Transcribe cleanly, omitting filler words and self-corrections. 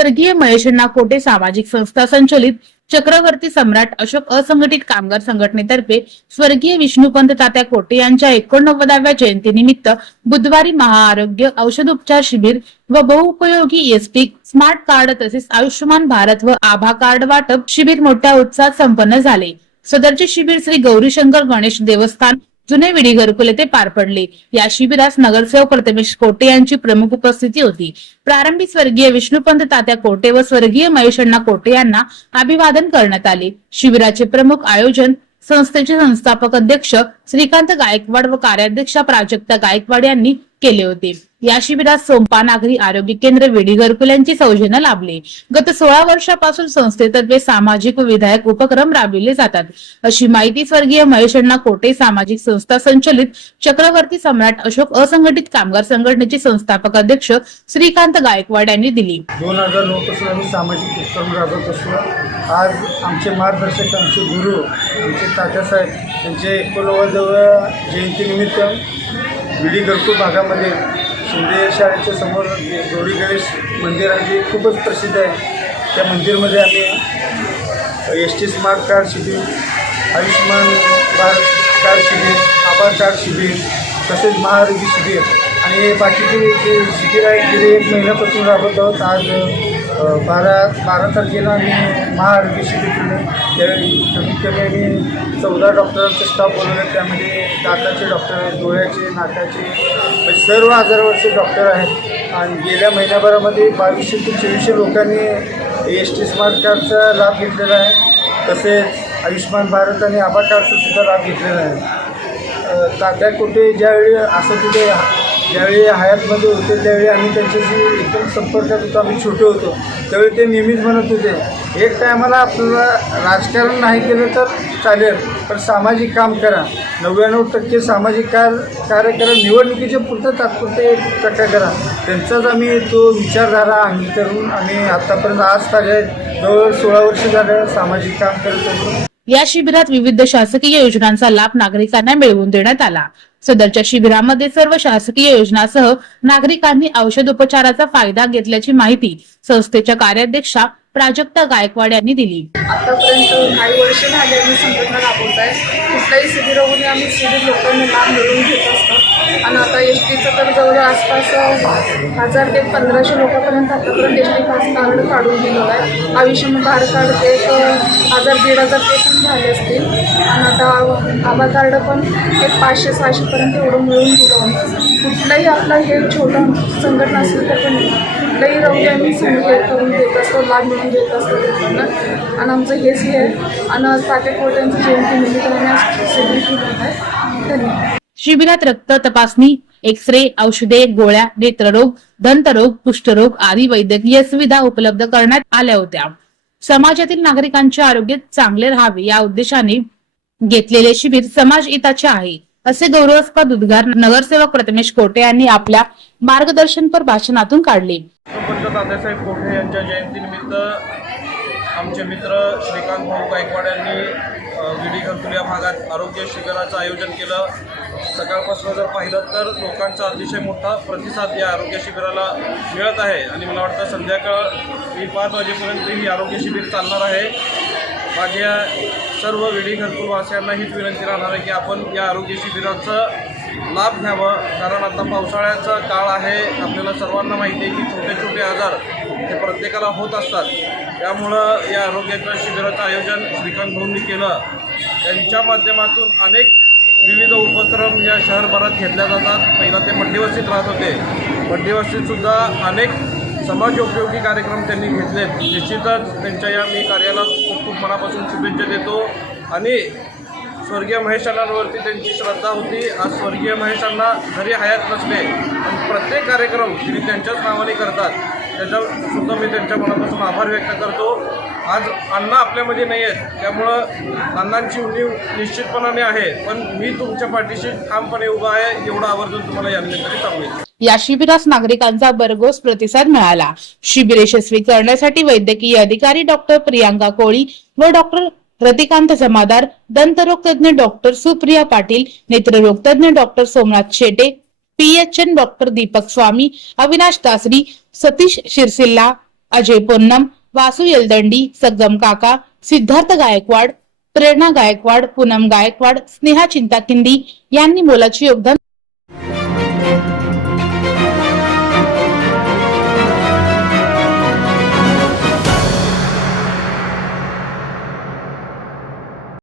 स्वर्गीय महेशअण्णा कोटे सामाजिक संस्था संचलित चक्रवर्ती सम्राट अशोक असंघटित कामगार संघटनेतर्फे स्वर्गीय विष्णुपंत तात्या कोटे यांच्या 89व्या जयंतीनिमित्त बुधवारी महाआरोग्य औषधोपचार शिबिर व बहुउपयोगी एसटी स्मार्ट कार्ड तसेच आयुष्यमान भारत व आभा कार्ड वाटप शिबिर मोठ्या उत्साहात संपन्न झाले। सदरचे शिबिर श्री गौरीशंकर गणेश देवस्थान जुने विडी घरकुल येथे पार पडले। या शिबिरास नगरसेवक प्रथमेश कोटे यांची प्रमुख उपस्थिती होती। प्रारंभी स्वर्गीय विष्णुपंत तात्या कोटे व स्वर्गीय महेशअण्णा कोटे यांना अभिवादन करण्यात आले। शिबिराचे प्रमुख आयोजन संस्थेचे संस्थापक अध्यक्ष श्रीकांत गायकवाड व कार्याध्यक्षा प्राजक्ता गायकवाड यांनी केले होते। या शिबिरात सोंपा नागरी आरोग्य केंद्र विडी घरकुल यांची सौजन्य लाभले। गत 16 वर्षापासून संस्थेतर्फे सामाजिक व विधायक उपक्रम राबविले जातात, अशी माहिती स्वर्गीय महेशअण्णा कोटे सामाजिक संस्था संचलित चक्रवर्ती सम्राट अशोक असंघटित कामगार संघटनेचे संस्थापक अध्यक्ष श्रीकांत गायकवाड यांनी दिली। 2009 पासून आम्ही सामाजिक उपक्रम राबवत असतो। आज आमचे मार्गदर्शक, आमचे गुरु, आमचे तात्यासाहेब यांचे 89व्या जयंतीनिमित्त विडी घरकुल भागामध्ये शिंदे शाळेच्या समोर गौरी गणेश मंदिर आहे, जे खूपच प्रसिद्ध आहे। त्या मंदिरमध्ये आम्ही एसटी स्मार्ट कार्ड शिबिर, आयुष्यमान भारत कार्ड शिबिर, आभा कार्ड शिबिर, तसेच महाआरोग्य शिबिर आणि बाकीचे जे शिबिर आहे गेले 1 महिन्यापासून राबवत आहोत। आज 12 तारखेला आम्ही महाआरोग्य शिबिर केलं। त्यावेळी कमीत कमी आम्ही 14 डॉक्टरांचा स्टाफ बोलवला। त्यामध्ये दाताचे डॉक्टर आहेत, डोळ्याचे, नाकाचे, म्हणजे सर्व आजारावरचे डॉक्टर आहेत। आणि गेल्या महिन्याभरामध्ये 2200 ते 2400 लोकांनी एसटी स्मार्ट कार्डचा लाभ घेतलेला आहे। तसेच आयुष्यमान भारत आणि आभा कार्डचा सुद्धा लाभ घेतलेला आहे। तात्या कोटे ज्यावेळी असं तिथे ज्यावेळी हयातमध्ये होते त्यावेळी आम्ही त्यांच्याशी एकदम संपर्कात होतो। आम्ही छोटे होतो त्यावेळी ते नेहमीच म्हणत होते, एक टायमाला आपल्याला राजकारण नाही केलं तर चालेल, पण सामाजिक काम करा। 99% सामाजिक कार्य करा, निवडणुकीच्या पुरतं तात्पुरते 1% करा। त्यांचाच आम्ही तो विचारधारा अंगीकरून आम्ही आतापर्यंत आज तागे जवळ 16 वर्ष झालं सामाजिक काम करत होतो। या शिबिरात विविध शासकीय योजनांचा लाभ नागरिकांना मिळवून देण्यात आला। सदरच्या शिबिरामध्ये सर्व शासकीय योजनांसह नागरिकांनी औषधोपचाराचा फायदा घेतल्याची माहिती संस्थेच्या कार्याध्यक्षा प्राजक्ता गायकवाड यांनी दिली। आतापर्यंत काही वर्ष झाले आम्ही संघटना राबवत आहे। कुठल्याही शिबिरामध्ये आम्ही शिबिर लोकांना लाभ मिळवून घेत असतो। आणि आता एस टीचं तर जवळ आसपास 1000 ते 1500 लोकांपर्यंत आतापर्यंत एस टी पास कार्ड काढून दिलेलं आहे। आयुष्यमान भारत कार्ड एक 1000-1500 ते पण झाले असतील। आणि आता आभा कार्ड पण एक 500-600पर्यंत एवढं मिळवून दिलं। कुठलाही आपला हे छोटं संघटना असेल तर पण कुठल्याही रोगी आम्ही करून देत असतो, लाभ मिळवून देत असतो लोकांना। आणि आमचं हेच हे आहे। आणि तात्या कोट्यांची जयंती निमित्त आम्ही शिबिर केलं आहे। धन्यवाद। शिबिरात रक्त तपासणी, एक्स-रे, औषधे, गोळ्या, नेत्ररोग, दंतरोग, कुष्ठरोग आदी वैद्यकीय सुविधा उपलब्ध करण्यात आल्या होत्या। समाजातील नागरिकांचे आरोग्य चांगले राहावे या उद्देशाने घेतलेले शिबिर समाजहिताचे आहे, असे गौरवास्पद उद्गार नगरसेवक प्रथमेश कोटे यांनी आपल्या मार्गदर्शनपर भाषणातून काढले। तात्यासाहेब कोटे यांच्या जयंतीनिमित्त आमचे मित्र श्रीकांत भाऊ गायकवाड यांनी विडी घरकुल या भागात आरोग्य शिबिराचं आयोजन केलं। सकाळपासून जर पाहिलं तर लोकांचा अतिशय मोठा प्रतिसाद या आरोग्य शिबिराला मिळत आहे। आणि मला वाटतं संध्याकाळी 5 वाजेपर्यंत ही आरोग्य शिबिर चालणार आहे। माझ्या सर्व विडी घरकुल वासियांना हीच विनंती राहणार आहे की आपण या आरोग्य शिबिराचं लाभ घ्यावं, कारण आता पावसाळ्याचा काळ आहे। आपल्याला सर्वांना माहिती आहे की छोटे छोटे आजार हे प्रत्येकाला होत असतात। त्यामुळं या आरोग्याच्या शिबिराचं आयोजन श्रीकांत भाऊंनी केलं। त्यांच्या माध्यमातून अनेक विविध उपक्रम या शहरभरात घेतल्या जातात। पहिला ते मध्यवस्तीत राहत होते, मध्यवस्तीतसुद्धा अनेक समाजोपयोगी कार्यक्रम त्यांनी घेतलेत। निश्चितच त्यांच्या या मी कार्याला खूप खूप मनापासून शुभेच्छा देतो। आणि स्वर्गीय महेशअण्णांवरती त्यांची श्रद्धा होती। आज स्वर्गीय महेशअण्णा जरी हयात नसले पण प्रत्येक कार्यक्रम त्यांनी त्यांच्याच नावाने करतात, त्याच्यासुद्धा मी त्यांच्या मनापासून आभार व्यक्त करतो। आज अण्णा आपल्यामध्ये नाही आहेत, त्यामुळं अण्णांची उणीव निश्चितपणाने आहे, पण मी तुमच्या पाठीशी ठामपणे उभा आहे एवढं आवर्जून तुम्हाला या निमित्ताने सांगेन। या शिबिरास नागरिकांचा भरघोस प्रतिसाद मिळाला। शिबिर यशस्वी करण्यासाठी वैद्यकीय अधिकारी डॉक्टर प्रियांका कोळी व डॉक्टर रतिकांत जमादार, दंतरोग तज्ञ डॉक्टर सुप्रिया पाटील, नेत्ररोग तज्ञ doctor Somnath Shete, PHN doctor Deepak Swami, Avinash Dasari, Satish Shirsilla, Ajay Ponnam, Vasu Yeldandi, Sagam काका, सिद्धार्थ गायकवाड, प्रेरणा गायकवाड, पूनम गायकवाड, स्नेहा चिंताकिंदी यांनी मोलाचे योगदान